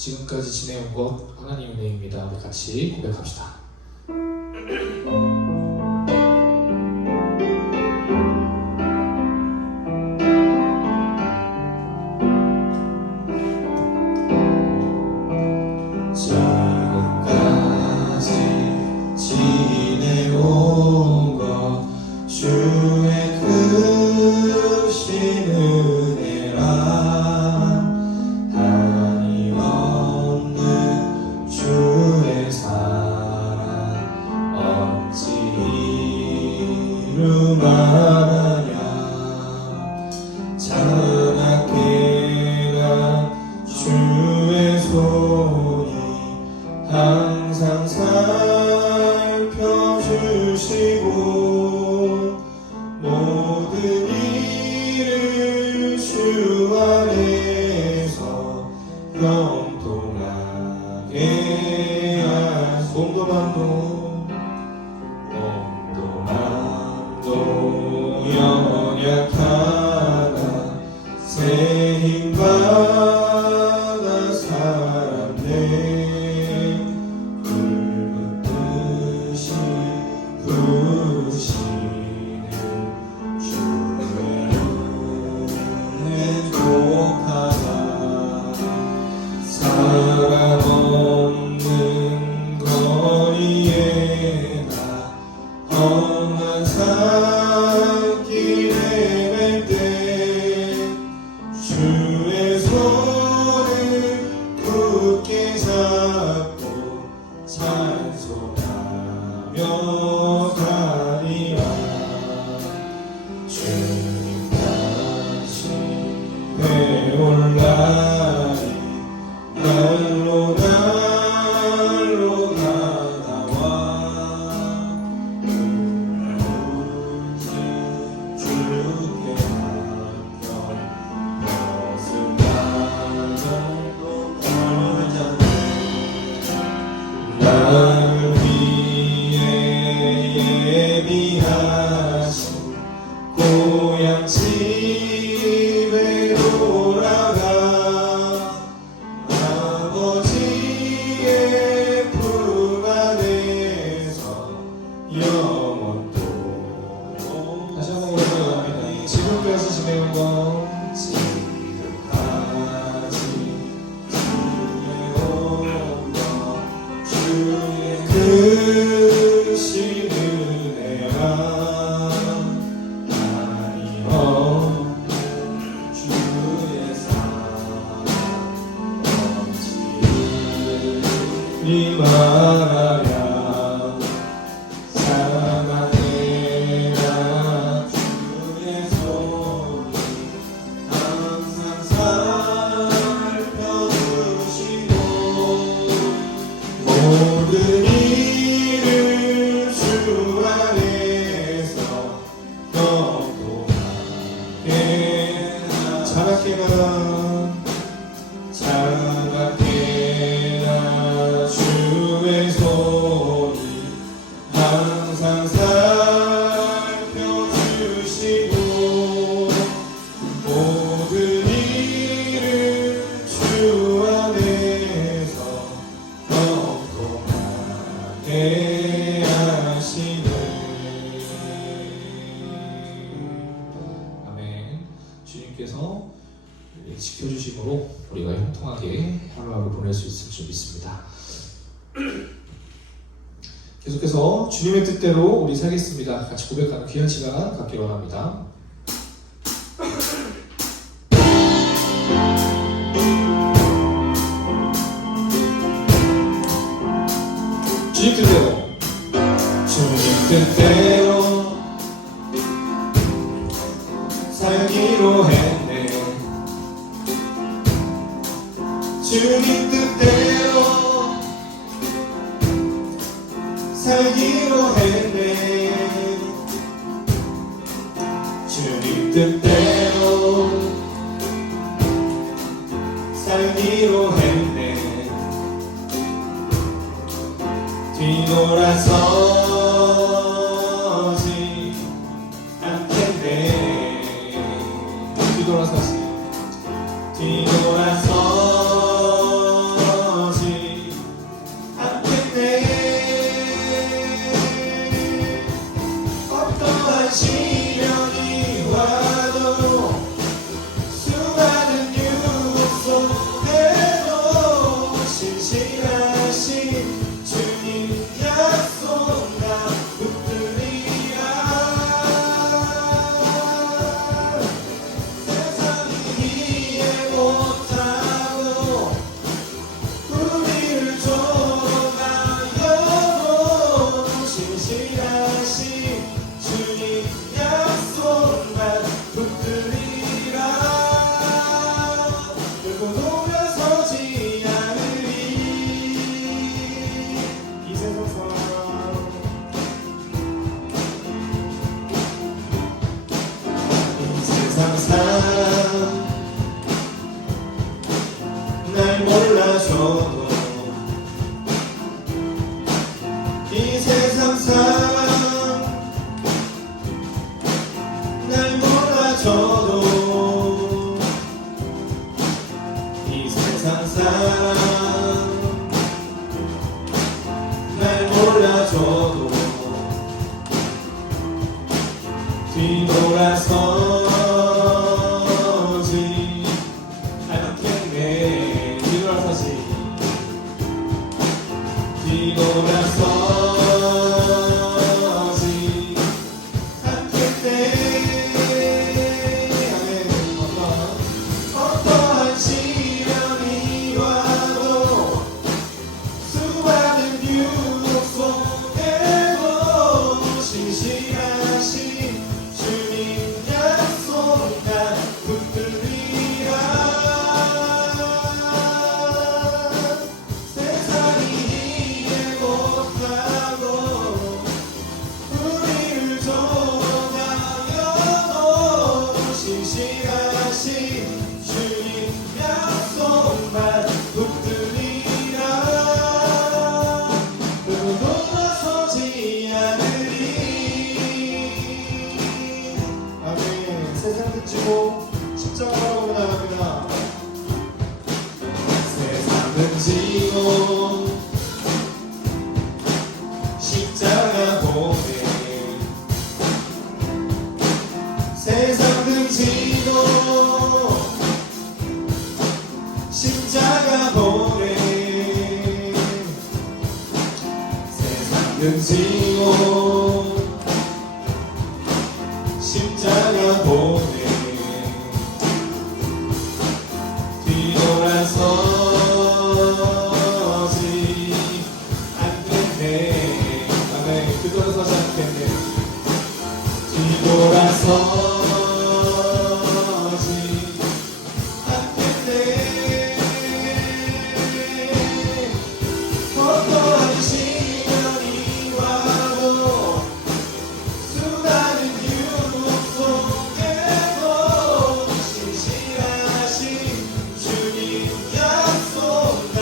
지금까지 지내온 것 하나님 은혜입니다. 우리 같이 고백합시다. 지내온 것 주의 크신 은혜라 한임없는 주의 사랑 어찌 이루 말하랴 자나깨나 주의 손이 항상 살펴주시고 모든 일을 주 안에서 형통하게 하소 몸도 연약하나 새 힘 받아 살았네 부르시는 주의 은혜 족하다 사랑 없는 거리에 나 험한 산길 헤맬 때 주의 손을 굳게 잡고 찬송하며 가리라 주님 다시 배올라리 날로 가다와 주께 맡겨 벗은 나를 위해 예비하신 고향 집에 돌아가 아버지의 품 안에서 영원토록 다시 한번 고백합니다. 지금까지 지내온 것 지금까지 지내온 것 주의 크신 은혜라 한임없는 주의 사랑 어찌 이리 말하랴 사랑해라 주의 손이 항상 살펴주시고 모든 일을 주 안에서 형통하게 자나깨나 주의 손이 항상 살펴주시고 모든 일을 주 안에서 형통하게 하시네. 아멘. 주님께서 지켜주심으로 우리가 형통하게 하루하루 보낼 수 있을 줄 믿습니다. 계속해서 주님의 뜻대로 우리 살겠습니다. 같이 고백하는 귀한 시간 갖기 원합니다. 주님 뜻대로 주님 뜻대로 살기로 했네 주님 뜻대로 살기로 했네 주님 뜻대로 살기로 했네 뒤돌아서지 않겠네 뒤돌아서지 뒤돌아서 몰라줘도 뒤돌아서지 않겠네. 뒤돌아서지 아멘. 어떠한 시련이 와도 수많은 유혹 속에도 신실하신 주님 약속 난 붙들리라. 세상이 이해 못하고 우리를 조롱하여도 신실하신 주님 약속만 붙들리라. 돌아서지 않으리. 아멘. 세상 등지고 십자가로 나갑니다. 세상은 지고 십자가 보내. 세상은 지고 십자가 보내. 세상은 지고 십자가 보내. 뒤돌아서지 않겠네. 아멘. 뒤돌아서지 않겠네. 뒤돌아서지 않겠네. 어떠한 시련이 와도 수많은 유혹 속에도 신실하신 주님 약속 난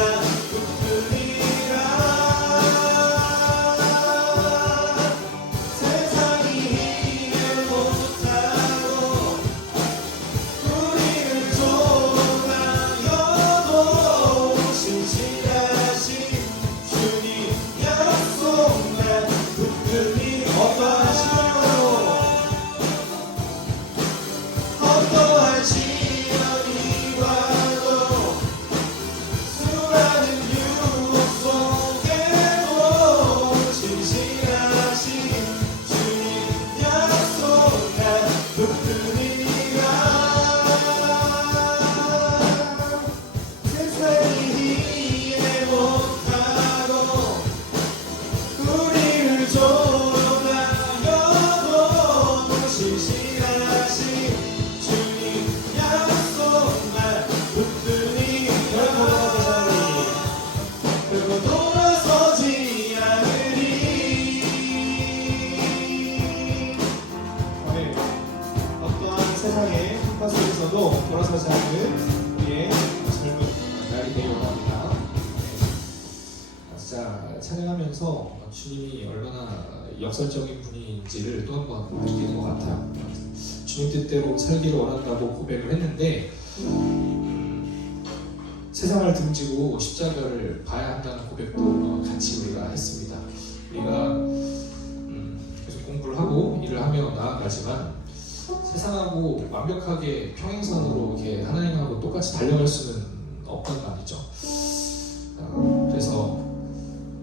붙들리라. 세상이 이해 못하고 우리를 조롱하여도 신실하신 주님 약속 난 붙들리라. 어떠한 시련이 와도 수많은 유혹 속에도 신실하신 주님 약속 난 붙들리라. 세상이 이해 못하고 우리를 조롱하여도 신실하신 주님 약속만 붙들리라. 그리고 돌아서지 않으리. 아멘. 어떠한 세상의 풍파 속에서도 돌아서지 않는 우리의 젊은 날이 되기 원합니다. 자, 찬양하면서 주님이 얼마나 역설적인 분인지를 또 한 번 느끼는 것 같아요. 주님 뜻대로 살기를 원한다고 고백을 했는데 세상을 등지고 십자가를 봐야 한다는 고백도 같이 우리가 했습니다. 우리가 계속 공부를 하고 일을 하며 나아가지만 세상하고 완벽하게 평행선으로 이렇게 하나님하고 똑같이 달려갈 수는 없단 말이죠. 그래서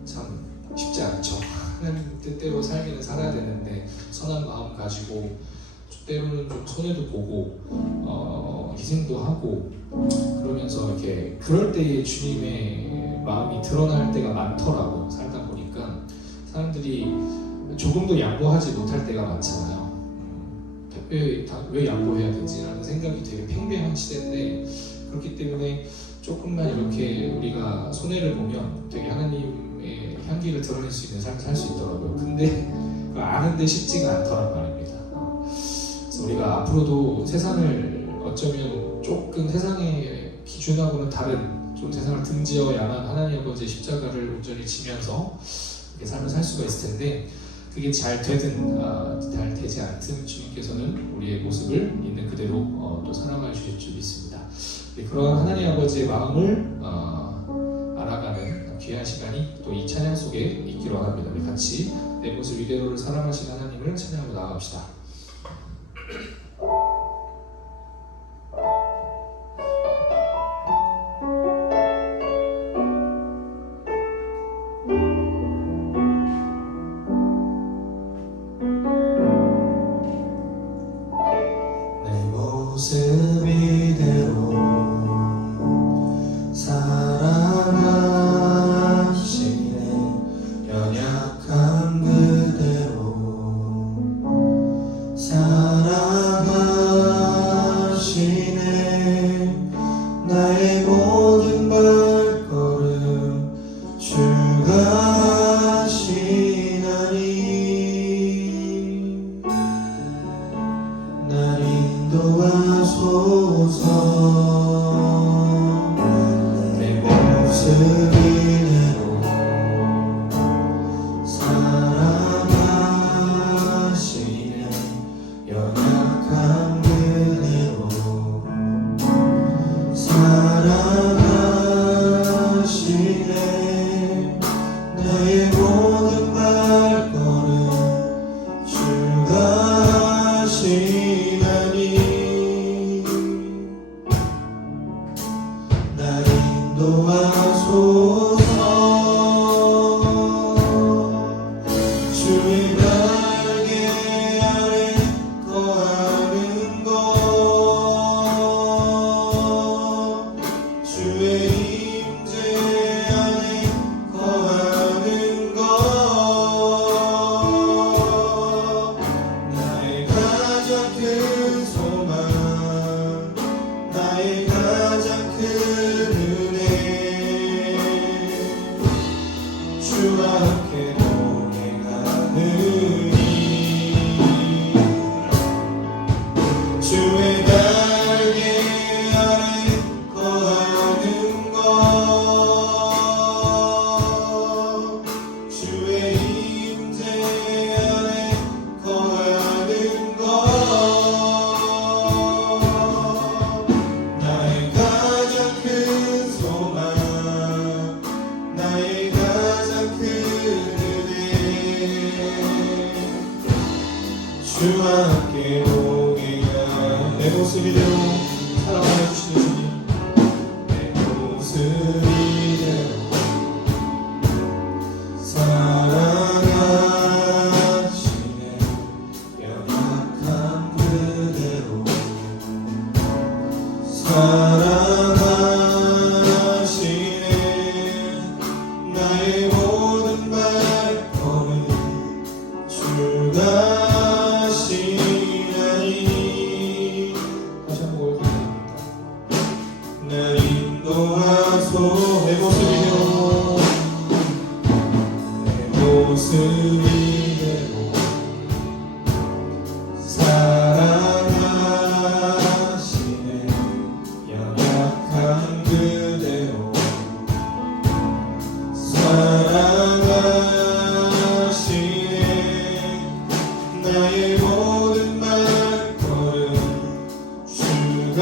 참 쉽지 않죠. 하나님 뜻대로 살기는 살아야 되는데 선한 마음 가지고 때로는 좀 손해도 보고 희생도 하고 그러면서 이렇게 그럴 때에 주님의 마음이 드러날 때가 많더라고요. 살다 보니까 사람들이 조금도 양보하지 못할 때가 많잖아요. 왜 양보해야 되지? 라는 생각이 되게 팽배한 시대인데 그렇기 때문에 조금만 이렇게 우리가 손해를 보면 되게 하나님의 향기를 드러낼 수 있는 삶을 살 수 있더라고요. 근데 그걸 아는데 쉽지가 않더란 말입니다. 그래서 우리가 앞으로도 세상을 어쩌면 조금 세상의 기준하고는 다른 좀 세상을 등지어야만 하나님 아버지의 십자가를 온전히 지면서 이렇게 삶을 살 수가 있을 텐데 그게 잘 되든 잘 되지 않든 주님께서는 우리의 모습을 있는 그대로 또 사랑해 주실 줄 믿습니다. 그런 하나님 아버지의 마음을 알아가는 귀한 시간이 또 이 찬양 속에 있기를 원합니다. 우리 같이 내 모습 이대로를 사랑하신 하나님을 찬양하고 나아갑시다. 내 모습 이대로 사랑하시네. 연약한 그대로 사랑하시네. 나의 모든 발걸음 주가 하시나니 날 인도하소서. 내 모습 이대로 사랑하시네. 연약한 그대로 사랑하시네. 나의 모든 발걸음 주가 하시나니 날 인도하소서. 주의 날개 아래 거하는 것, 주의 임재 안에 거하는 것, 나의 가장 큰 소망, 나의 가장 큰 은혜, 주와 함께 동행하느니 주의 날개 아래 거하는 것, 주의 임재 안에 거하는 것, 나의 가장 큰 소망, 나의 가장 큰 은혜, 주와 함께 동행하. 내 모습 이대로 사랑하여 주시는 주님, 내 모습 이대로 사랑하시네. 연약한 그대로 사랑하시네. 나의 모든 발걸음 주가 하시나니 다시 한번 고백합니다. 날 인도하소. 내 모습 이대로 내 모습 이대로 사랑하시네. 연약한 그대로 사랑하시네. 나의 모든 발걸음 주가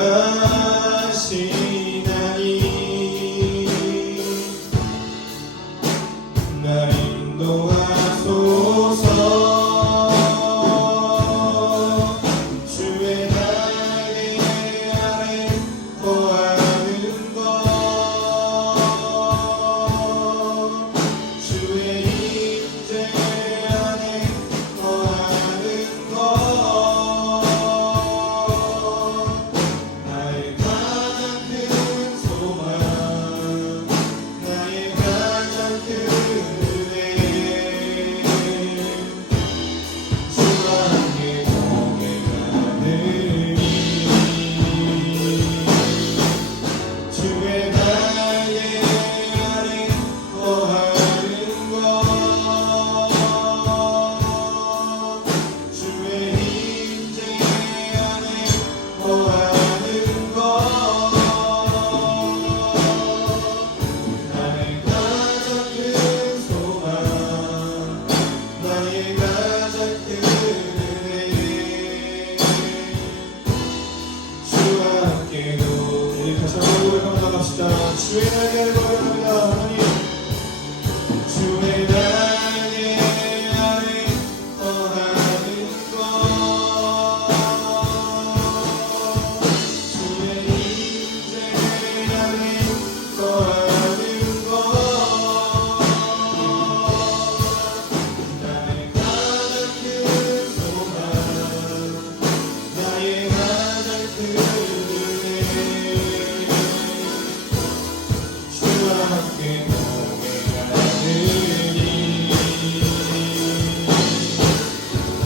하시나니 날 인도하소서.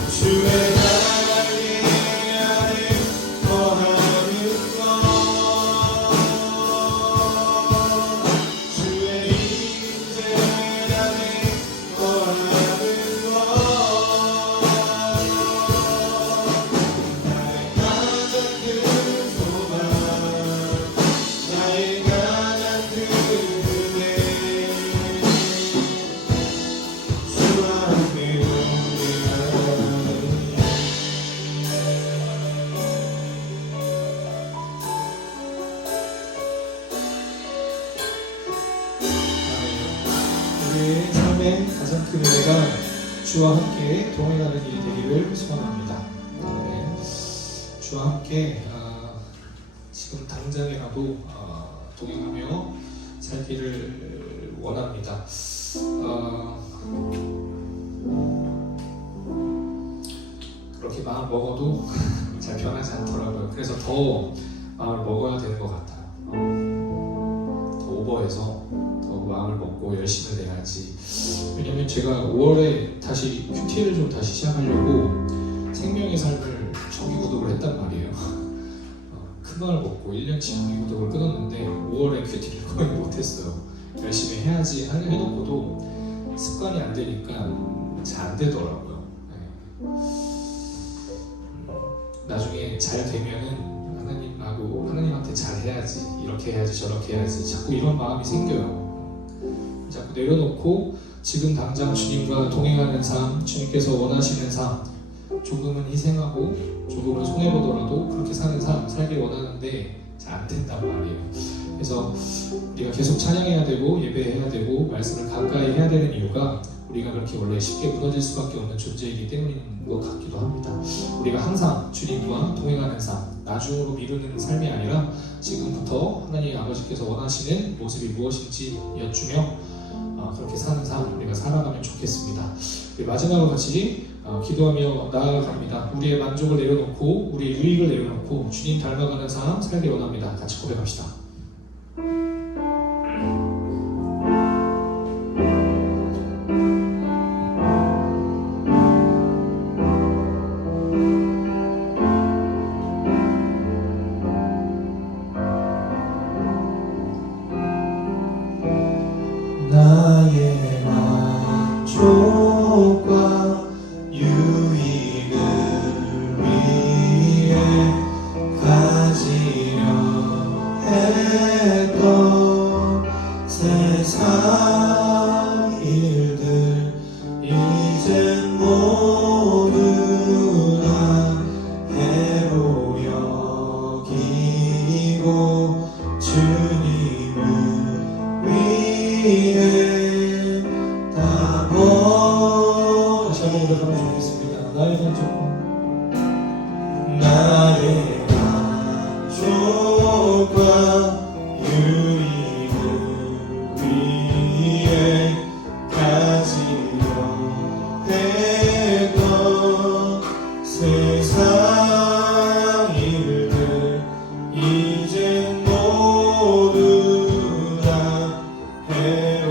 주의 나라를 거하는 것 주의 임재 안에 거하는 것 나의 가장 큰 소망 나의 가장 큰 은혜 주와 함께 우리의 삶의 가장 큰 은혜가 주와 함께 동행하는 일이 되기를 소원합니다. 네. 주와 함께 지금 당장이라도 동행하며 살기를 원합니다. 그렇게 마음 먹어도 잘 변하지 않더라고요. 그래서 더 마음을 먹어야 되는 것 같아요. 더 오버해서 더 마음을 먹고 열심을 내야지. 왜냐면 제가 5월에 다시 큐티를 좀 다시 시작하려고 생명의 삶을 정기 구독을 했단 말이에요. 큰 마음을 먹고 1년치 정기 구독을 끊었는데 5월에 큐티를 거의 못했어요. 열심히 해야지 해놓고도 습관이 안 되니까 잘 안 되더라고요. 네. 나중에 잘 되면은 하나님한테 잘 해야지, 이렇게 해야지, 저렇게 해야지, 자꾸 이런 마음이 생겨요. 자꾸 내려놓고 지금 당장 주님과 동행하는 삶, 주님께서 원하시는 삶, 조금은 희생하고 조금은 손해보더라도 그렇게 사는 삶 살길 원하는데 잘 안 된단 말이에요. 그래서 우리가 계속 찬양해야 되고 예배해야 되고 말씀을 가까이 해야 되는 이유가 우리가 그렇게 원래 쉽게 무너질 수밖에 없는 존재이기 때문인 것 같기도 합니다. 우리가 항상 주님과 동행하는 삶, 나중으로 미루는 삶이 아니라 지금부터 하나님 아버지께서 원하시는 모습이 무엇인지 여쭈며 그렇게 사는 삶 우리가 살아가면 좋겠습니다. 우리 마지막으로 같이 기도하며 나아갑니다. 우리의 만족을 내려놓고 우리의 유익을 내려놓고 주님 닮아가는 삶 살기 원합니다. 같이 고백합시다. 나의 만족과 유익을 위해 가지려 했던 세상 일들 이젠 모두 다 해로 여기고 주님을 위해 다 버려. 다시 한번 고백하면 좋겠습니다. 나의 만족과 유익을 위해 가지려 했던 세상 일들 이젠 모두 다 해로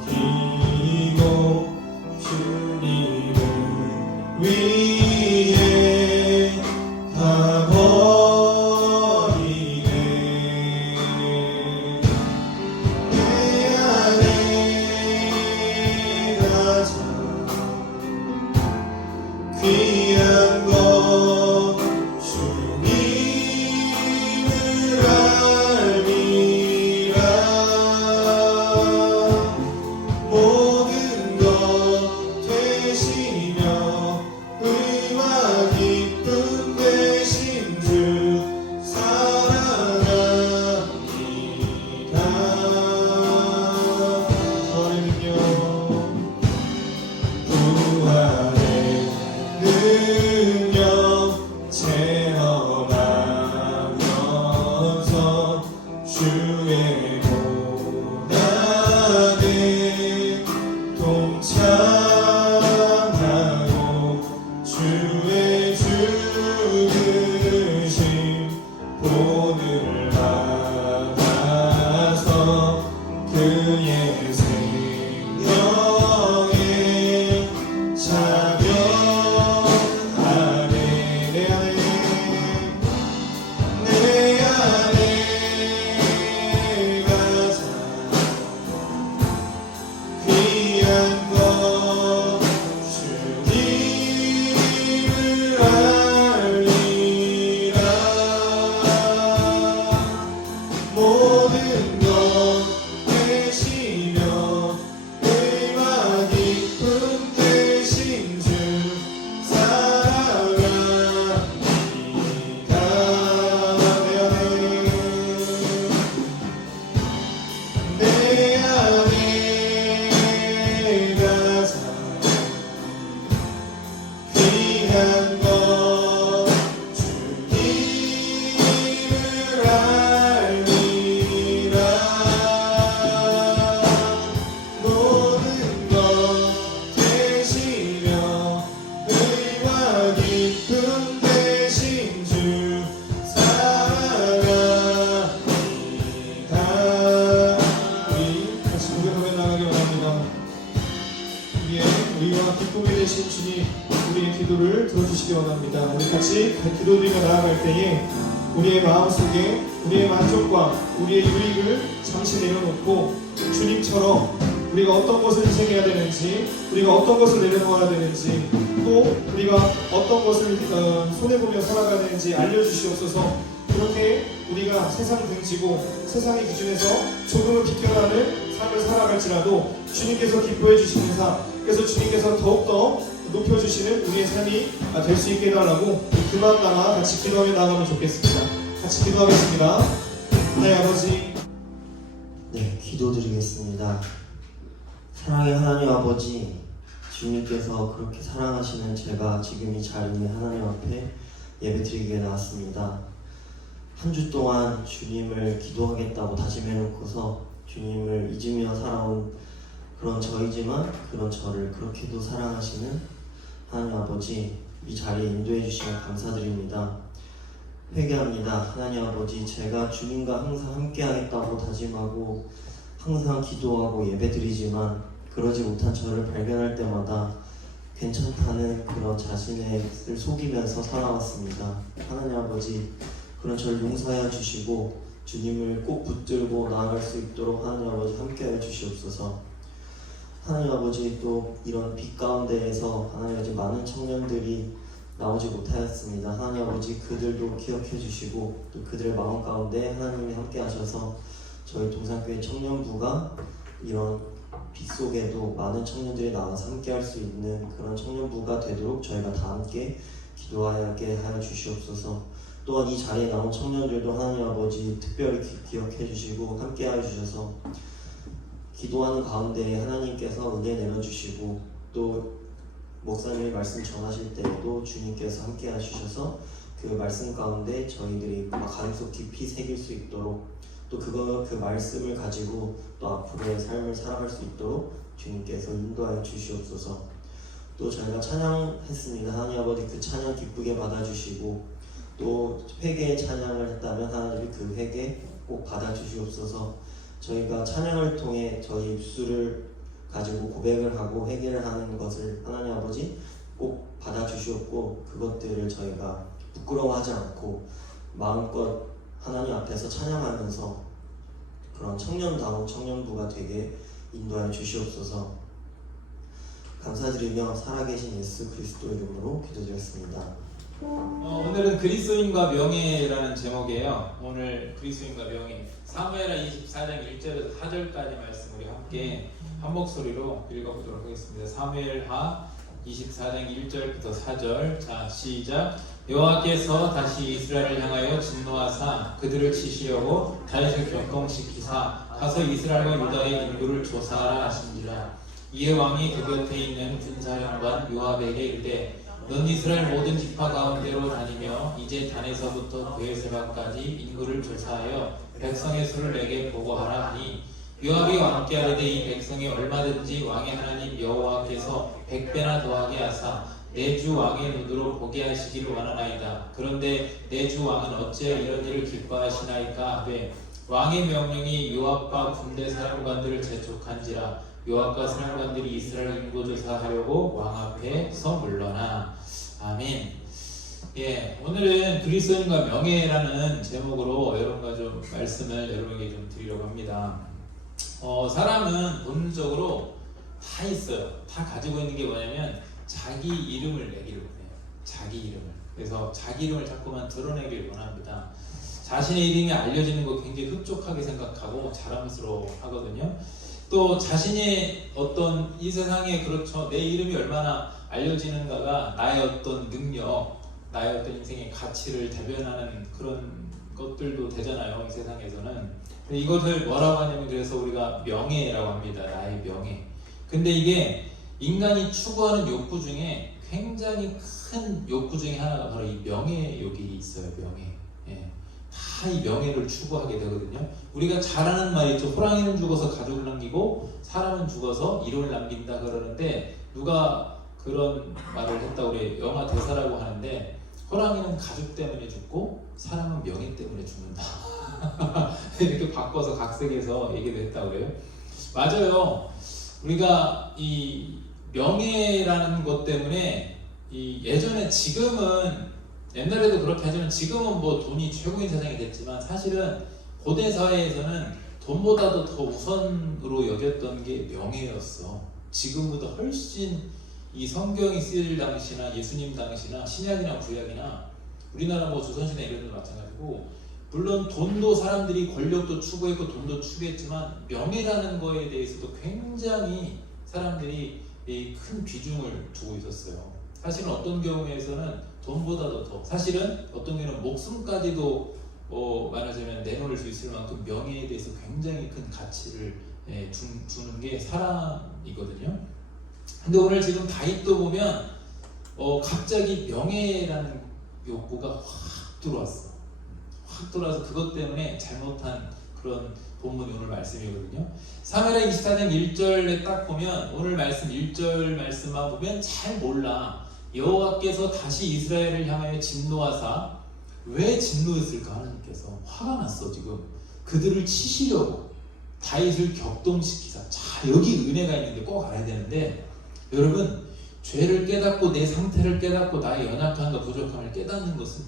여기고 주님을 위해 그의 생명의 자녀 안에 내 안에 가자 귀한 것 주님을 알리라 모든 것 되시며 의와 깊음 되신 주 사랑합니다 내 안에 가사 귀한 것 주님을 알리라 모든 것 되시며 의와 깊음 되신 주 사랑합니다 우리 같이 고백하며 나가기 원합니다 우리의 의와 기쁨이 되신 주님 우리의 기도를 들어주시기 원합니다. 우리 같이 기도드리며 나아갈 때에 우리의 마음속에 우리의 만족과 우리의 유익을 잠시 내려놓고 주님처럼 우리가 어떤 것을 희생해야 되는지 우리가 어떤 것을 내려놓아야 되는지 또 우리가 어떤 것을 손해보며 살아가야 되는지 알려주시옵소서. 그렇게 우리가 세상 등지고 세상의 기준에서 조금은 비껴나는 삶을 살아갈지라도 주님께서 기뻐해 주시는 삶 그래서 주님께서 더욱더 높여주시는 우리의 삶이 될 수 있게 해달라고 그 마음 담아 같이 기도하며 나가면 좋겠습니다. 같이 기도하겠습니다. 하나님 아버지 네, 기도드리겠습니다. 사랑의 하나님 아버지, 주님께서 그렇게 사랑하시는 제가 지금 이 자리에 하나님 앞에 예배드리기에 나왔습니다. 한 주 동안 주님을 기도하겠다고 다짐해놓고서 주님을 잊으며 살아온 그런 저이지만 그런 저를 그렇게도 사랑하시는 하나님 아버지, 이 자리에 인도해 주시면 감사드립니다. 회개합니다. 하나님 아버지, 제가 주님과 항상 함께 하겠다고 다짐하고 항상 기도하고 예배드리지만 그러지 못한 저를 발견할 때마다 괜찮다는 그런 자신을 속이면서 살아왔습니다. 하나님 아버지, 그런 저를 용서하여 주시고 주님을 꼭 붙들고 나아갈 수 있도록 하나님 아버지 함께하여 주시옵소서. 하나님 아버지, 또 이런 빛 가운데에서 하나님 아버지 많은 청년들이 나오지 못하였습니다. 하나님 아버지, 그들도 기억해 주시고 또 그들의 마음 가운데 하나님이 함께 하셔서 저희 동산교회 청년부가 이런 빛 속에도 많은 청년들이 나와서 함께 할 수 있는 그런 청년부가 되도록 저희가 다 함께 기도하게 하여 주시옵소서. 또한 이 자리에 나온 청년들도 하나님 아버지 특별히 기억해 주시고 함께 하여 주셔서 기도하는 가운데 하나님께서 은혜 내려주시고 또 목사님의 말씀 전하실 때에도 주님께서 함께 해주셔서 그 말씀 가운데 저희들이 가슴속 깊이 새길 수 있도록 또 그 말씀을 가지고 또 앞으로의 삶을 살아갈 수 있도록 주님께서 인도하여 주시옵소서. 또 저희가 찬양했습니다. 하나님 아버지, 그 찬양 기쁘게 받아주시고 또 회개의 찬양을 했다면 하나님 그 회개 꼭 받아주시옵소서. 저희가 찬양을 통해 저희 입술을 가지고 고백을 하고 회개를 하는 것을 하나님 아버지 꼭 받아주시옵고 그것들을 저희가 부끄러워하지 않고 마음껏 하나님 앞에서 찬양하면서 그런 청년다운 청년부가 되게 인도하여 주시옵소서. 감사드리며 살아계신 예수 그리스도 이름으로 기도드렸습니다. 오늘은 그리스도인과 명예라는 제목이에요. 오늘 그리스도인과 명예 사무엘하 24장 1절에서 4절까지 말씀 우리 함께 한 목소리로 읽어보도록 하겠습니다. 사무엘하 24장 1절부터 4절. 자, 시작. 여호와께서 다시 이스라엘을 향하여 진노하사 그들을 치시려고 다윗을 격동시키사 가서 이스라엘과 유다의 인구를 조사하라 하신지라. 이에 왕이 그 곁에 있는 군사령관 요압에게 이르되 넌 이스라엘 모든 지파 가운데로 다니며 이제 단에서부터 브에세바까지 인구를 조사하여 백성의 수를 내게 보고하라 하니 요압이 왕께 하되 이 백성이 얼마든지 왕의 하나님 여호와께서 100배나 더하게 하사 내 주 왕의 눈으로 보게 하시기를 원하나이다. 그런데 내 주 왕은 어찌 이런 일을 기뻐하시나이까 하되 왕의 명령이 요압과 군대 사령관들을 재촉한지라 요압과 사령관들이 이스라엘 인고조사하려고 왕 앞에서 물러나. 아멘. 예, 오늘은 그리스도인과 명예라는 제목으로 여러분과 좀 말씀을 여러분에게 좀 드리려고 합니다. 사람은 본능적으로 다 있어요. 다 가지고 있는 게 뭐냐면 자기 이름을 내기를 원해요. 자기 이름을. 그래서 자기 이름을 자꾸만 드러내길 원합니다. 자신의 이름이 알려지는 거 굉장히 흡족하게 생각하고 자랑스러워 하거든요. 또 자신의 어떤 이 세상에 그렇죠. 내 이름이 얼마나 알려지는가가 나의 어떤 능력, 나의 어떤 인생의 가치를 대변하는 그런 것들도 되잖아요. 이 세상에서는. 이것을 뭐라고 하냐면 그래서 우리가 명예라고 합니다. 나의 명예. 근데 이게 인간이 추구하는 욕구 중에 굉장히 큰 욕구 중에 하나가 바로 이 명예욕이 있어요. 명예. 예. 다 이 명예를 추구하게 되거든요. 우리가 잘 아는 말이 있죠. 호랑이는 죽어서 가족을 남기고 사람은 죽어서 이름을 남긴다 그러는데 누가 그런 말을 했다고 그래. 영화 대사라고 하는데 호랑이는 가족 때문에 죽고 사람은 명예 때문에 죽는다. 이렇게 바꿔서 각색해서 얘기를 했다고 그래요. 맞아요. 우리가 이 명예라는 것 때문에 이 예전에 지금은 옛날에도 그렇게 하지만 지금은 뭐 돈이 최고인 세상이 됐지만 사실은 고대 사회에서는 돈보다도 더 우선으로 여겼던 게 명예였어. 지금보다 훨씬 이 성경이 쓰여질 당시나 예수님 당시나 신약이나 구약이나 우리나라 뭐 조선시대 이런 데도 마찬가지고 물론 돈도 사람들이 권력도 추구했고 돈도 추구했지만 명예라는 거에 대해서도 굉장히 사람들이 큰 비중을 두고 있었어요. 사실은 어떤 경우에서는 돈보다도 더 사실은 어떤 경우는 목숨까지도 말하자면 내놓을 수 있을 만큼 명예에 대해서 굉장히 큰 가치를 주는 게 사람이거든요. 근데 오늘 지금 다윗도 보면 갑자기 명예라는 욕구가 확 들어왔어. 확 들어와서 그것 때문에 잘못한 그런 본문이 오늘 말씀이거든요. 사무엘하 24장 1절에 딱 보면 오늘 말씀 1절 말씀만 보면 잘 몰라. 여호와께서 다시 이스라엘을 향하여 진노하사 왜 진노했을까 하나님께서 화가 났어. 지금 그들을 치시려고 다윗을 격동시키사. 자, 여기 은혜가 있는데 꼭 알아야 되는데 여러분 죄를 깨닫고 내 상태를 깨닫고 나의 연약함과 부족함을 깨닫는 것은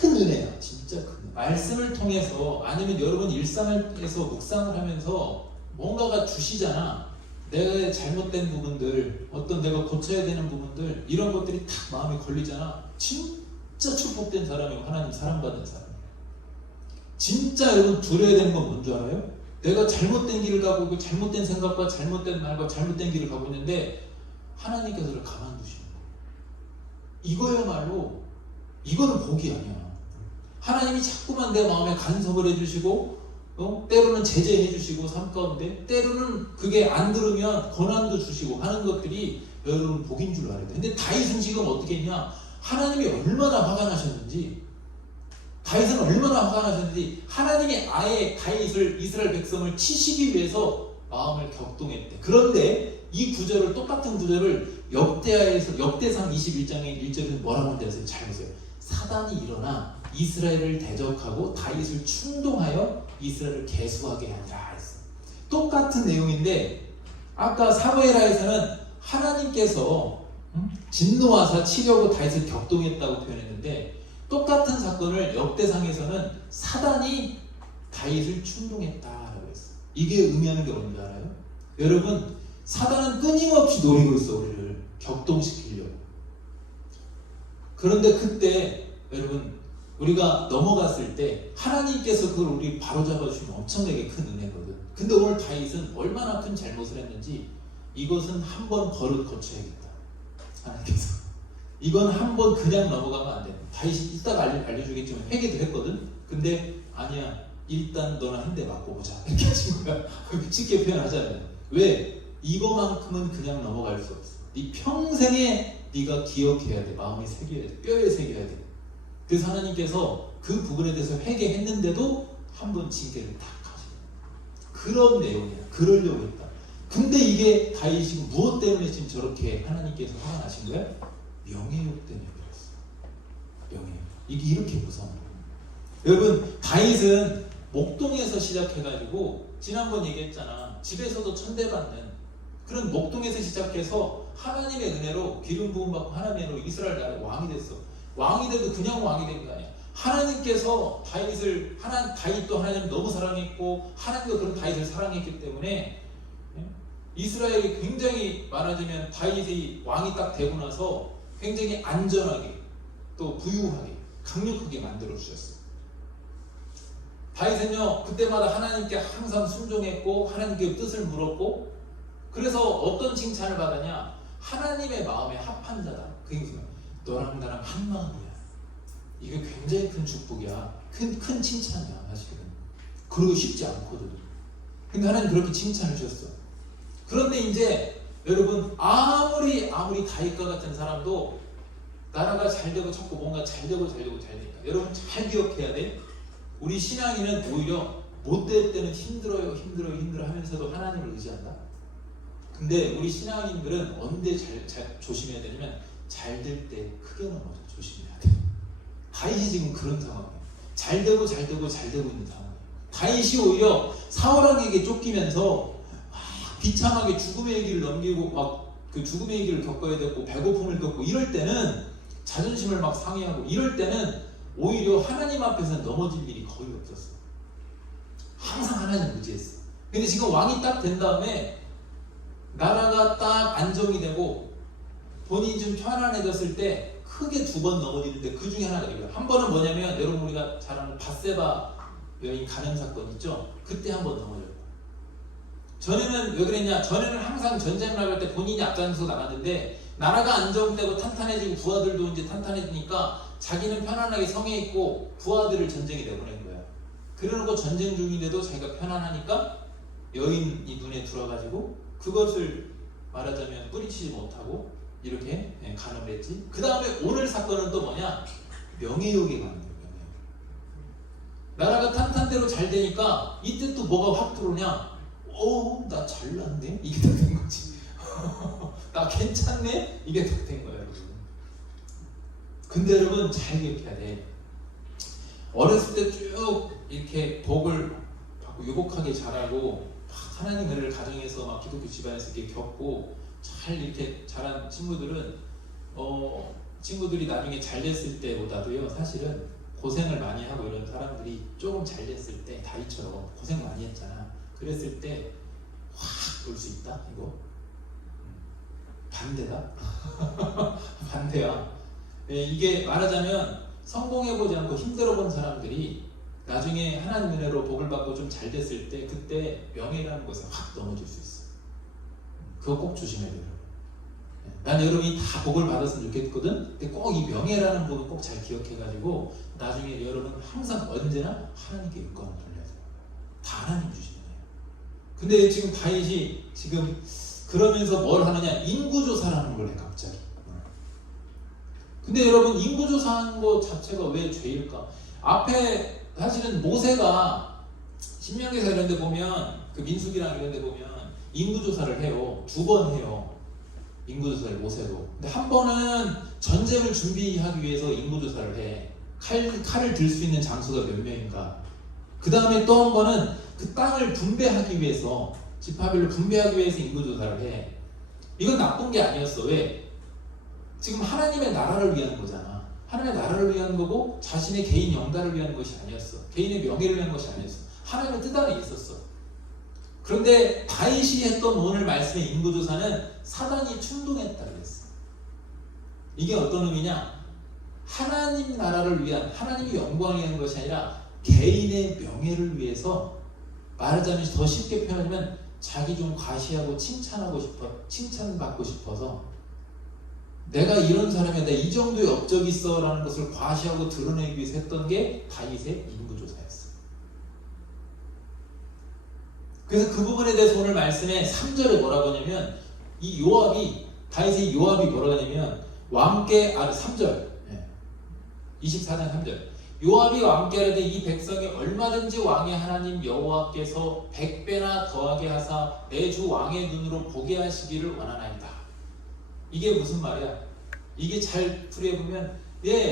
큰 은혜야. 진짜 큰 은혜. 말씀을 통해서 아니면 여러분 일상에서 묵상을 하면서 뭔가가 주시잖아. 내가 잘못된 부분들, 어떤 내가 고쳐야 되는 부분들 이런 것들이 탁 마음에 걸리잖아. 진짜 축복된 사람이고 하나님 사랑받는 사람. 진짜 여러분 두려워야 되는 건 뭔 줄 알아요? 내가 잘못된 길을 가고 있고 잘못된 생각과 잘못된 말과 잘못된 길을 가고 있는데 하나님께서를 가만두시는 거예요. 이거야말로 이거는 복이 아니야. 하나님이 자꾸만 내 마음에 간섭을 해주시고 때로는 제재해 주시고 삶 가운데 때로는 그게 안 들으면 고난도 주시고 하는 것들이 여러분 복인 줄 알아야 돼. 근데 다윗은 지금 어떻게 했냐? 하나님이 얼마나 화가 나셨는지 다윗은 얼마나 화가 나셨는지 하나님이 아예 다윗을 이스라엘 백성을 치시기 위해서 마음을 격동했대. 그런데 이 구절을 똑같은 구절을 역대상 21장의 1절은 뭐라고 한다고 잘 보세요. 사단이 일어나 이스라엘을 대적하고 다윗을 충동하여 이스라엘을 계수하게 하니라 했어. 똑같은 내용인데 아까 사무엘하에서는 하나님께서 진노하사 치려고 다윗을 격동했다고 표현했는데 똑같은 사건을 역대상에서는 사단이 다윗을 충동했다라고 했어. 이게 의미하는 게 뭔지 알아요? 여러분 사단은 끊임없이 노리고 있어. 우리를 격동시키려고. 그런데 그때 여러분 우리가 넘어갔을 때 하나님께서 그걸 우리 바로잡아 주시면 엄청나게 큰 은혜거든. 근데 오늘 다윗은 얼마나 큰 잘못을 했는지 이것은 한번 버릇 고쳐야겠다. 하나님께서 이건 한번 그냥 넘어가면 안 돼. 다윗이 이따가 알려주겠지만 회개도 했거든. 근데 아니야. 일단 너는 한 대 맞고 보자. 이렇게 하신 거야. 쉽게 표현하자면 왜? 이거만큼은 그냥 넘어갈 수 없어. 네 평생에 네가 기억해야 돼. 마음에 새겨야 돼. 뼈에 새겨야 돼. 그래서 하나님께서 그 부분에 대해서 회개했는데도 한번 징계를 탁 하시는 그런 내용이야. 그러려고 했다. 근데 이게 다윗이 지금 무엇 때문에 지금 저렇게 하나님께서 화가 나신 거야? 명예욕 때문에 그랬어. 명예욕. 이게 이렇게 무서운 거예요. 여러분 다윗은 목동에서 시작해가지고 지난번 얘기했잖아. 집에서도 천대받는 그런 목동에서 시작해서 하나님의 은혜로 기름 부음 받고 하나님의 은혜로 이스라엘 나라의 왕이 됐어. 왕이 돼도 그냥 왕이 된 거 아니야. 하나님께서 다윗도 하나님 너무 사랑했고 하나님도 그런 다윗을 사랑했기 때문에 이스라엘이 굉장히 말하자면 다윗이 왕이 딱 되고 나서 굉장히 안전하게 또 부유하게 강력하게 만들어 주셨어요. 다윗은요 그때마다 하나님께 항상 순종했고 하나님께 뜻을 물었고 그래서 어떤 칭찬을 받았냐? 하나님의 마음에 합한 자다. 그 얘기죠. 너랑 나랑 한 마음이야. 이게 굉장히 큰 축복이야. 큰 칭찬이야 사실은. 그러고 쉽지 않거든. 근데 하나님 그렇게 칭찬을 주셨어. 그런데 이제 여러분 아무리 다윗과 같은 사람도 나라가 잘 되고 자꾸 뭔가 잘 되고 되니까 여러분 잘 기억해야 돼. 우리 신앙인은 오히려 못 될 때는 힘들어요 하면서도 하나님을 의지한다. 근데 우리 신앙인들은 언제 잘 조심해야 되냐면 잘 될 때 크게 넘어져 조심해야 돼. 다윗이 지금 그런 상황이에요. 잘 되고 있는 상황이에요. 다윗이 오히려 사울왕에게 쫓기면서 비참하게 죽음의 길을 넘기고 막 그 죽음의 길을 겪어야 되고 배고픔을 겪고 이럴 때는 자존심을 막 상해하고 이럴 때는 오히려 하나님 앞에서 넘어질 일이 거의 없었어. 항상 하나님 의지했어. 근데 지금 왕이 딱 된 다음에 나라가 딱 안정이 되고 본인이 좀 편안해졌을 때 크게 2번 넘어지는데 그 중에 하나가 이거예요. 한 번은 뭐냐면 여러분 우리가 잘 아는 밧세바 여인 간음 사건 있죠? 그때 한 번 넘어져요. 전에는 왜 그랬냐? 전에는 항상 전쟁을 나갈 때 본인이 앞장서 나갔는데 나라가 안정되고 탄탄해지고 부하들도 이제 탄탄해지니까 자기는 편안하게 성에 있고 부하들을 전쟁에 내보낸 거야. 그러고 전쟁 중인데도 자기가 편안하니까 여인이 눈에 들어가지고 그것을 말하자면 뿌리치지 못하고 이렇게 간음을 했지. 그 다음에 오늘 사건은 또 뭐냐? 명예욕에 가는 거예요. 나라가 탄탄대로 잘 되니까 이때 또 뭐가 확 들어오냐? 나 잘났네? 이게 딱 된 거지. 나 괜찮네? 이게 딱 된 거야 여러분. 근데 여러분 잘 기억해야 돼. 어렸을 때 쭉 이렇게 복을 받고 유복하게 자라고 하나님 은혜를 가정에서 막 기독교 집안에서 이렇게 겪고 잘 이렇게 자란 친구들은 친구들이 나중에 잘 됐을 때보다도요 사실은 고생을 많이 하고 이런 사람들이 조금 잘 됐을 때 다윗처럼 고생 많이 했잖아. 그랬을 때 확 올 수 있다 이거 반대다. 반대야. 이게 말하자면 성공해보지 않고 힘들어본 사람들이 나중에 하나님 은혜로 복을 받고 좀 잘 됐을 때 그때 명예라는 것에 확 넘어질 수 있어. 그거 꼭 조심해야 돼요. 난 여러분이 다 복을 받았으면 좋겠거든. 근데 꼭 이 명예라는 부분 꼭 잘 기억해가지고 나중에 여러분 항상 언제나 하나님께 영광을 돌려야 돼요. 다 하나님 주시는 거예요. 근데 지금 다윗이 지금 그러면서 뭘 하느냐? 인구조사라는 걸 해 갑자기. 근데 여러분 인구조사하는 것 자체가 왜 죄일까? 앞에 사실은 모세가 신명기사 이런 데 보면 그 민수기랑 이런 데 보면 인구조사를 해요. 2번 해요. 인구조사를 모세도. 근데 한 번은 전쟁을 준비하기 위해서 인구조사를 해. 칼을 들 수 있는 장소가 몇 명인가. 그 다음에 또 한 번은 그 땅을 분배하기 위해서 지파별로 분배하기 위해서 인구조사를 해. 이건 나쁜 게 아니었어. 왜? 지금 하나님의 나라를 위한 거잖아. 하나님의 나라를 위한 거고 자신의 개인 영달을 위한 것이 아니었어. 개인의 명예를 위한 것이 아니었어. 하나님의 뜻 안에 있었어. 그런데 다윗이 했던 오늘 말씀의 인구조사는 사단이 충동했다 그랬어. 이게 어떤 의미냐? 하나님 나라를 위한 하나님의 영광을 위한 것이 아니라 개인의 명예를 위해서 말하자면 더 쉽게 표현하면 자기 좀 과시하고 칭찬받고 싶어서 내가 이런 사람이야, 내가 이 정도의 업적이 있어 라는 것을 과시하고 드러내기 위해서 했던 게 다윗의 인구조사였어요. 그래서 그 부분에 대해서 오늘 말씀에 3절에 뭐라고 하냐면 이 다윗의 요압이 뭐라고 하냐면 왕께 3절 24장 3절 요압이 왕께 하되 이 백성이 얼마든지 왕의 하나님 여호와께서 100배나 더하게 하사 내 주 왕의 눈으로 보게 하시기를 원하나이다. 이게 무슨 말이야? 이게 잘 풀이해보면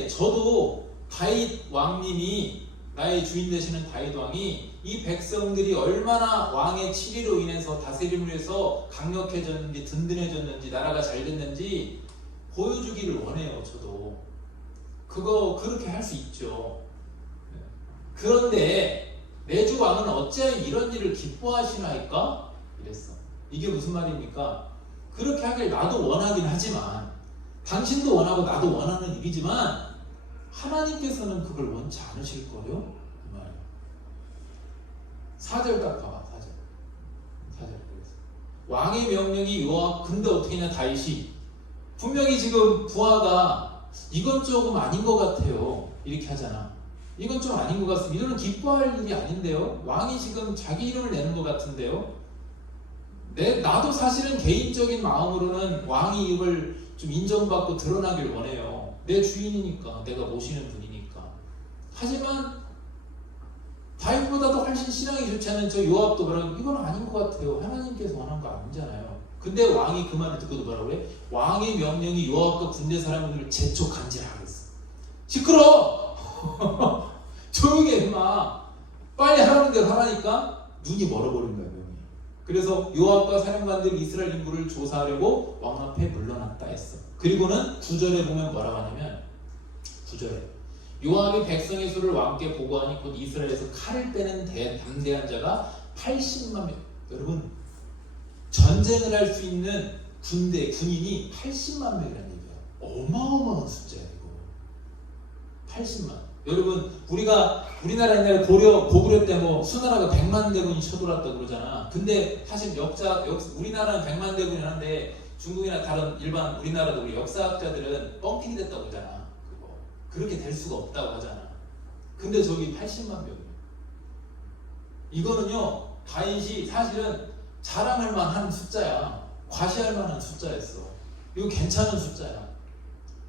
저도 다윗 왕님이 나의 주인 되시는 다윗 왕이 이 백성들이 얼마나 왕의 치리로 인해서 다스림을 해서 강력해졌는지 든든해졌는지 나라가 잘 됐는지 보여주기를 원해요. 저도 그거 그렇게 할 수 있죠. 그런데 내 주 왕은 어찌하여 이런 일을 기뻐하시나이까? 이랬어. 이게 무슨 말입니까? 그렇게 하길 나도 원하긴 하지만 당신도 원하고 나도 원하는 일이지만 하나님께서는 그걸 원치 않으실 거요? 그 말이에요. 4절 딱 봐봐. 4절. 왕의 명령이 요압 근데 어떻게 했냐 다윗이 분명히 지금 부하가 이건 조금 아닌 것 같아요. 이렇게 하잖아. 이건 좀 아닌 것 같습니다. 이거는 기뻐할 일이 아닌데요. 왕이 지금 자기 이름을 내는 것 같은데요. 나도 사실은 개인적인 마음으로는 왕이 이걸 좀 인정받고 드러나길 원해요. 내 주인이니까, 내가 모시는 분이니까. 하지만 다윗보다도 훨씬 신앙이 좋지 않은 저 요압도 그러면 이건 아닌 것 같아요. 하나님께서 원한 거 아니잖아요. 근데 왕이 그 말을 듣고도 뭐라고 그래? 왕의 명령이 요압과 군대 사람들을 재촉간지하겠어. 시끄러! 조용히 해 임마. 빨리 하라는 대로 하라니까 눈이 멀어버린 거야 명이. 그래서 요압과 사령관들이 이스라엘 인구를 조사하려고 왕 앞에 물러났다 했어. 그리고는 9절에 보면 뭐라고 하냐면 9절에 요압이 백성의 수를 왕께 보고하니 곧 이스라엘에서 칼을 빼는 담대한 자가 80만 명. 여러분 전쟁을 할 수 있는 군인이 80만 명이라는 얘기야. 어마어마한 숫자야 이거. 80만. 여러분 우리나라 옛날에 고구려 때 뭐 수나라가 100만 대군이 쳐들어왔다 그러잖아. 근데 사실 우리나라는 100만 대군이 하는데 중국이나 다른 일반 우리나라도 우리 역사학자들은 뻥튀기 됐다고 하잖아. 그렇게 될 수가 없다고 하잖아. 근데 저기 80만 명이에요. 이거는요 다윗이 사실은 자랑할 만한 숫자야. 과시할 만한 숫자였어. 이거 괜찮은 숫자야.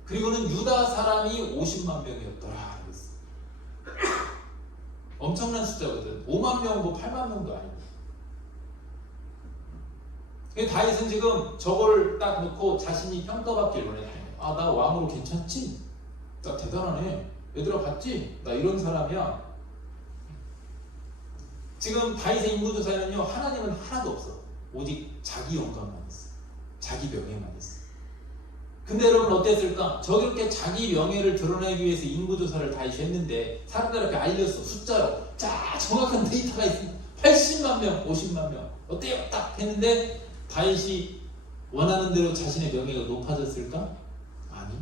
그리고는 유다 사람이 50만 명이었더라. 그랬어. 엄청난 숫자거든. 5만 명, 뭐 8만 명도 아니고. 다윗은 지금 저걸 딱 놓고 자신이 평가받길 원했대. 아, 나 왕으로 괜찮지? 나 대단하네. 얘들아 봤지? 나 이런 사람이야. 지금 다윗의 인구조사에는요 하나님은 하나도 없어. 오직 자기 영광만 있어. 자기 명예만 있어. 근데 여러분 어땠을까? 저렇게 자기 명예를 드러내기 위해서 인구조사를 다윗이 했는데 사람들 앞에 알렸어. 숫자로. 자, 정확한 데이터가 있습니다. 80만 명, 50만 명. 어때요? 딱 했는데 다윗이 원하는 대로 자신의 명예가 높아졌을까? 아니.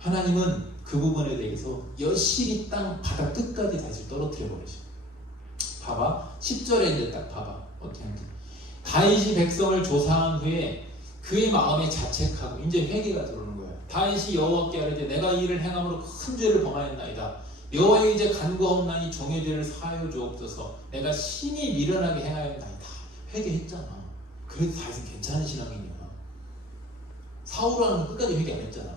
하나님은 그 부분에 대해서 여실히 땅 바닥 끝까지 다시 떨어뜨려 버리셔. 봐봐. 10절에 이제 딱 봐봐. 어떻게 하는지. 다윗이 백성을 조사한 후에 그의 마음에 자책하고 이제 회개가 들어오는 거야. 다윗이 여호와께 아뢰되 내가 이 일을 행함으로 큰 죄를 범하였나이다. 여호와여 이제 간구하옵나니 종의 죄를 사하여 주옵소서. 내가 심히 미련하게 행하였나이다. 회개했잖아. 그래도 다윗은 괜찮은 신앙인이야. 사울은 끝까지 회개 안 했잖아.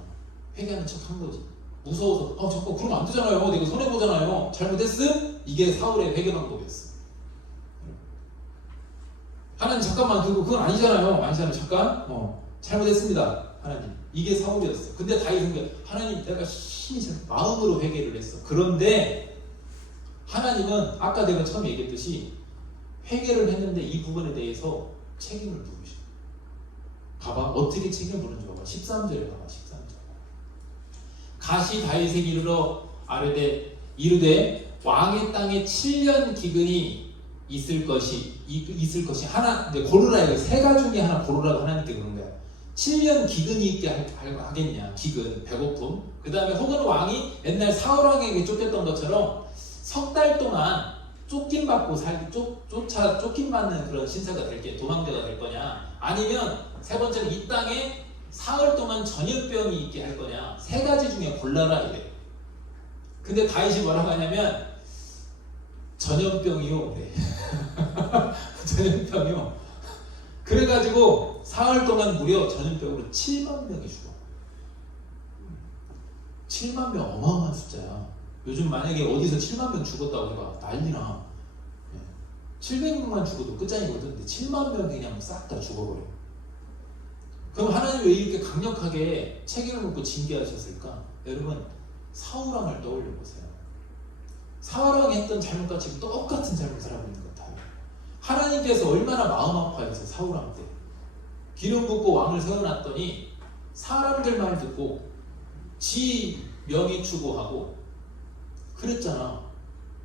회개하는 척 한 거지. 무서워서 잠깐 그러면 안 되잖아요. 내가 손해보잖아요. 잘못했음? 이게 사울의 회개 방법이었어. 하나님 잠깐만 그건 아니잖아요. 잠깐 잘못했습니다. 하나님 이게 사울이었어. 근데 다윗은 하나님 내가 심히 마음으로 회개를 했어. 그런데 하나님은 아까 내가 처음 얘기했듯이 회개를 했는데 이 부분에 대해서 책임을 물으셔. 봐봐 어떻게 책임을 물은지 봐봐. 13절에 봐봐. 13절. 가시 다윗에게 이르되 왕의 땅에 7년 기근이 있을 것이 하나 이제 고르라. 이거 세 가지 중에 하나 고르라고 하나님께 그런 거야. 7년 기근이 있게 하겠냐. 기근, 배고픔. 그 다음에 혹은 왕이 옛날 사울왕에게 쫓겼던 것처럼 석 달 동안 쫓김받고 쫓김받는 그런 신세가 될게 도망자가 될 거냐. 아니면 세 번째는 이 땅에 사흘 동안 전염병이 있게 할 거냐. 세 가지 중에 골라라 이래. 근데 다윗이 뭐라고 하냐면 전염병이요. 그래. 전염병이요. 그래가지고 사흘 동안 무려 전염병으로 7만 명이 죽어. 7만 명 어마어마한 숫자야. 요즘 만약에 어디서 7만 명 죽었다고 해봐. 난리나. 700명만 죽어도 끝장이거든. 근데 7만 명이 그냥 싹 다 죽어버려. 그럼 하나님 왜 이렇게 강력하게 책임을 묻고 징계하셨을까? 여러분 사울왕을 떠올려 보세요. 사울왕이 했던 잘못과 지금 똑같은 잘못을 하고 있는 것 같아요. 하나님께서 얼마나 마음 아파해서 사울왕 때 기름 붓고 왕을 세워놨더니 사람들 말 듣고 지 명예 추구하고 그랬잖아.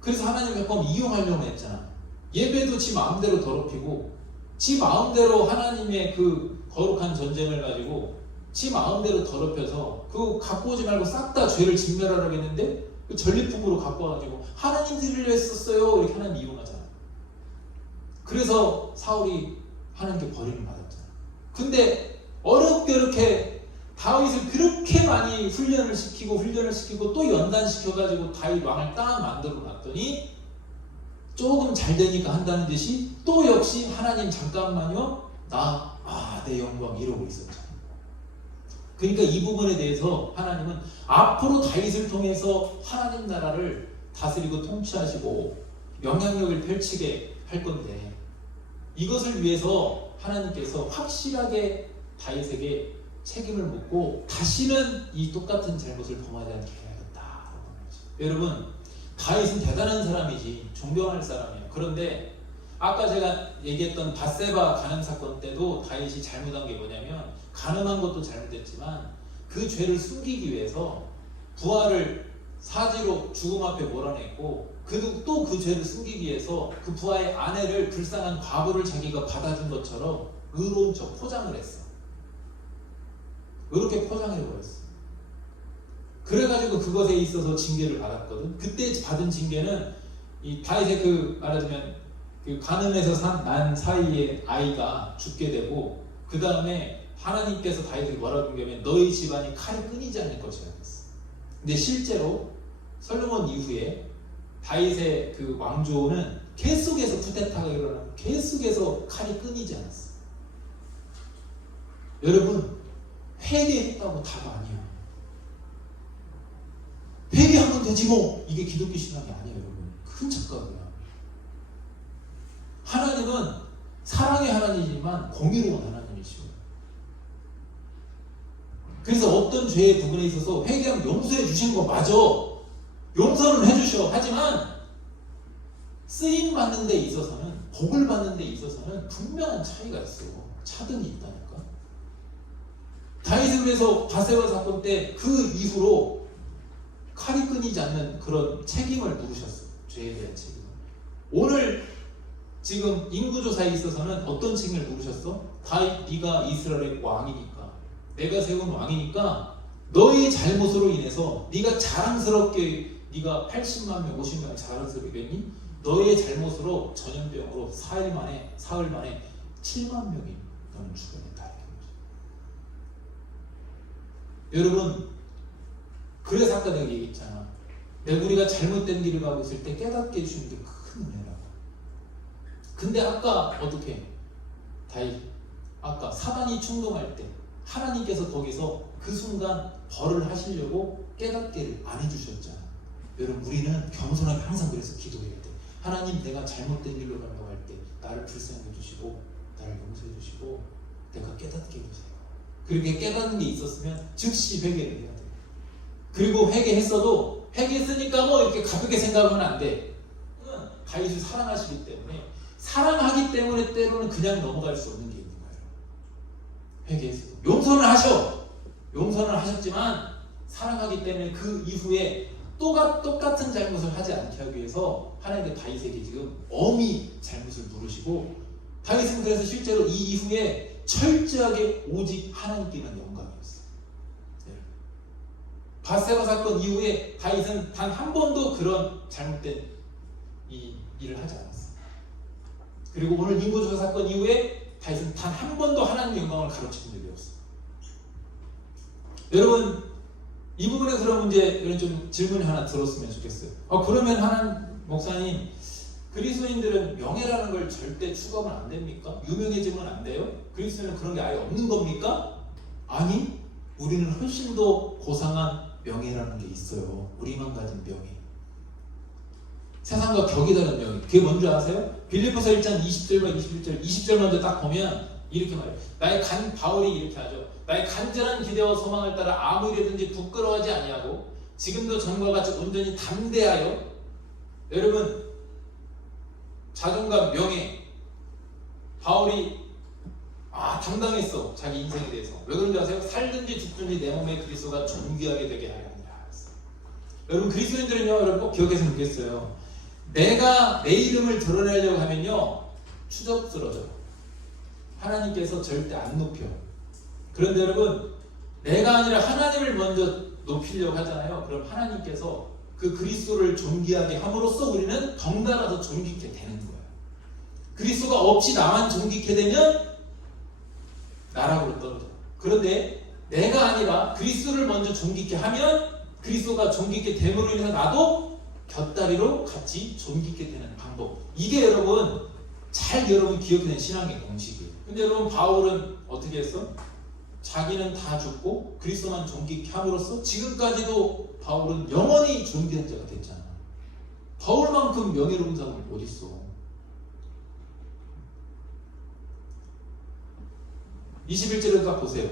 그래서 하나님 몇 번 이용하려고 했잖아. 예배도 지 마음대로 더럽히고 지 마음대로 하나님의 그 거룩한 전쟁을 가지고 지 마음대로 더럽혀서 그거 갖고 오지 말고 싹 다 죄를 진멸하라고 했는데 그 전리품으로 갖고 와가지고 하나님 드리려 했었어요 이렇게 하나님 이용하잖아. 그래서 사울이 하나님께 버림을 받았잖아. 근데 어렵게 다윗을 그렇게 많이 훈련을 시키고 또 연단시켜가지고 다윗 왕을 딱 만들어 놨더니 조금 잘 되니까 한다는 듯이 또 역시 하나님 잠깐만요 내 영광 이러고 있었잖아. 그러니까 이 부분에 대해서 하나님은 앞으로 다윗을 통해서 하나님 나라를 다스리고 통치하시고 영향력을 펼치게 할 건데 이것을 위해서 하나님께서 확실하게 다윗에게 책임을 묻고 다시는 이 똑같은 잘못을 범하지 않게 해야겠다라고 하는 거죠. 여러분 다윗은 대단한 사람이지 존경할 사람이에요. 그런데 아까 제가 얘기했던 밧세바 간음 사건 때도 다윗이 잘못한 게 뭐냐면 간음한 것도 잘못했지만 그 죄를 숨기기 위해서 부하를 사지로 죽음 앞에 몰아냈고 또 그 죄를 숨기기 위해서 그 부하의 아내를 불쌍한 과부를 자기가 받아준 것처럼 의로운 척 포장을 했어. 이렇게 포장해버렸어. 그래가지고 그것에 있어서 징계를 받았거든. 그때 받은 징계는 이 다윗의 말하자면 그 간음에서 난 사이에 아이가 죽게 되고 그 다음에 하나님께서 다윗에게 뭐라고 준다면 너희 집안이 칼이 끊이지 않을 것이라고 했어. 근데 실제로 솔로몬 이후에 다윗의 그 왕조는 계속해서 쿠데타가 일어나고 계속해서 칼이 끊이지 않았어. 여러분 회개했다고 답 아니에요. 회개하면 되지 뭐 이게 기독교 신앙이 아니에요. 여러분 큰 착각이야. 하나님은 사랑의 하나님이지만 공의로운 하나님이시고 그래서 어떤 죄의 부분에 있어서 회개하면 용서해 주시는 거 맞아. 용서는 해주셔. 하지만 쓰임 받는 데 있어서는 복을 받는 데 있어서는 분명한 차이가 있어. 차등이 있다니까. 다윗은 그래서 밧세바 사건 때 그 이후로 칼이 끊이지 않는 그런 책임을 물으셨어. 죄에 대한 책임을. 오늘 지금 인구조사에 있어서는 어떤 책임을 물으셨어? 다윗 네가 이스라엘의 왕이니까 내가 세운 왕이니까 너의 잘못으로 인해서 네가 자랑스럽게 네가 80만 명 50명 자랑스럽게 됐니? 너의 잘못으로 전염병으로 사흘 만에 7만 명이 너는 죽어냈다. 여러분 그래서 아까 내가 얘기했잖아. 우리가 잘못된 길을 가고 있을 때 깨닫게 해주는 게 큰 은혜라고. 근데 아까 어떻게 다윗 아까 사단이 충동할 때 하나님께서 거기서 그 순간 벌을 하시려고 깨닫게를 안 해주셨잖아. 여러분 우리는 겸손하게 항상 그래서 기도해야 돼. 하나님 내가 잘못된 길로 가려고 할 때 나를 불쌍해 주시고 나를 용서해 주시고 내가 깨닫게 해주세요. 그렇게 깨닫는 게 있었으면 즉시 회개를 해야 돼. 그리고 회개했어도 회개했으니까 뭐 이렇게 가볍게 생각하면 안 돼. 다윗을 사랑하시기 때문에 사랑하기 때문에 때로는 그냥 넘어갈 수 없는 게 있는 거예요. 회개했어도 용서는 하셔. 용서는 하셨지만 사랑하기 때문에 그 이후에 똑같은 잘못을 하지 않게 하기 위해서 하나님께 다윗에게 지금 엄히 잘못을 물으시고 다윗은 그래서 실제로 이 이후에 철저하게 오직 하나님께만 영광이었어요. 밧세바 사건 이후에 다윗은 단 한 번도 그런 잘못된 이 일을 하지 않았어요. 그리고 오늘 인구조사 사건 이후에 다윗은 단 한 번도 하나님의 영광을 가르친 적이 없어요. 여러분 이 부분에 그런 문제 좀 질문이 하나 들었으면 좋겠어요. 그러면 하나님 목사님 그리스도인들은 명예라는 걸 절대 추구하면 안 됩니까? 유명해지면 안 돼요? 그리스도인은 그런 게 아예 없는 겁니까? 아니 우리는 훨씬 더 고상한 명예라는 게 있어요. 우리만 가진 명예. 세상과 격이 다른 명예. 그게 뭔지 아세요? 빌립보서 1장 20절과 21절 20절 먼저 딱 보면 이렇게 말해요. 바울이 이렇게 하죠. 나의 간절한 기대와 소망을 따라 아무 일이든지 부끄러워하지 아니하고 지금도 전과 같이 온전히 담대하여 여러분 자존감, 명예. 바울이 당당했어. 자기 인생에 대해서. 왜 그런지 아세요? 살든지 죽든지 내 몸에 그리스도가 존귀하게 되게 하려 합니다. 여러분 그리스도인들은요, 여러분 꼭 기억했으면 좋겠어요. 내가 내 이름을 드러내려고 하면요 추접스러워져요. 하나님께서 절대 안 높여. 그런데 여러분 내가 아니라 하나님을 먼저 높이려고 하잖아요. 그럼 하나님께서 그 그리스도를 존귀하게 함으로써 우리는 덩달아서 존귀케 되는 거예요. 그리스도가 없이 나만 존귀케 되면 나락으로 떨어져. 그런데 내가 아니라 그리스도를 먼저 존귀케 하면 그리스도가 존귀케 됨으로 인해서 나도 곁다리로 같이 존귀케 되는 방법. 이게 여러분 잘 여러분 기억되는 신앙의 공식이에요. 근데 여러분 바울은 어떻게 했어? 자기는 다 죽고 그리스도만 존귀케 함으로써 지금까지도 바울은 영원히 존귀한 자가 됐잖아. 바울만큼 명예로운 사람은 어디 있어? 21절을 딱 보세요.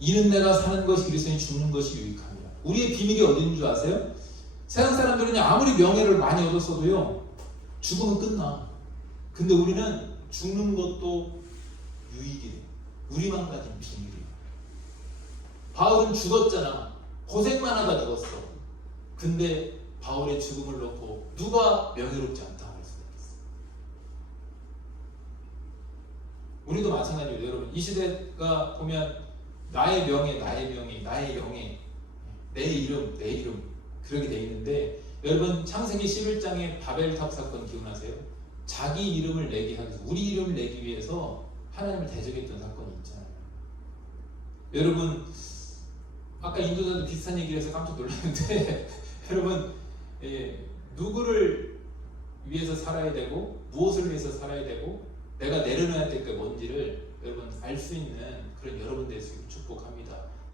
이는 내가 사는 것이 그리스도니 죽는 것이 유익함이야. 우리의 비밀이 어디 있는 줄 아세요? 세상 사람들은 아무리 명예를 많이 얻었어도요 죽으면 끝나. 근데 우리는 죽는 것도 유익이 돼. 우리만 가진 비밀이야. 바울은 죽었잖아. 고생만 하다 죽었어. 근데 바울의 죽음을 놓고 누가 명예롭지 않다고 할 수가 있어. 우리도 마찬가지예요. 여러분 이 시대가 보면 나의 명예, 나의 명예, 나의 영예, 내 이름 그렇게 돼 있는데 여러분 창세기 11장의 바벨탑 사건 기억나세요? 자기 이름을 내게 하기 위해서, 우리 이름을 내기 위해서 하나님을 대적했던 사건이 있잖아요. 여러분 아까 인도자도 비슷한 얘기를 해서 깜짝 놀랐는데 여러분 누구를 위해서 살아야 되고 무엇을 위해서 살아야 되고 내가 내려놔야 될 게 뭔지를 여러분 알 수 있는 그런 여러분 되시길 축복합니다.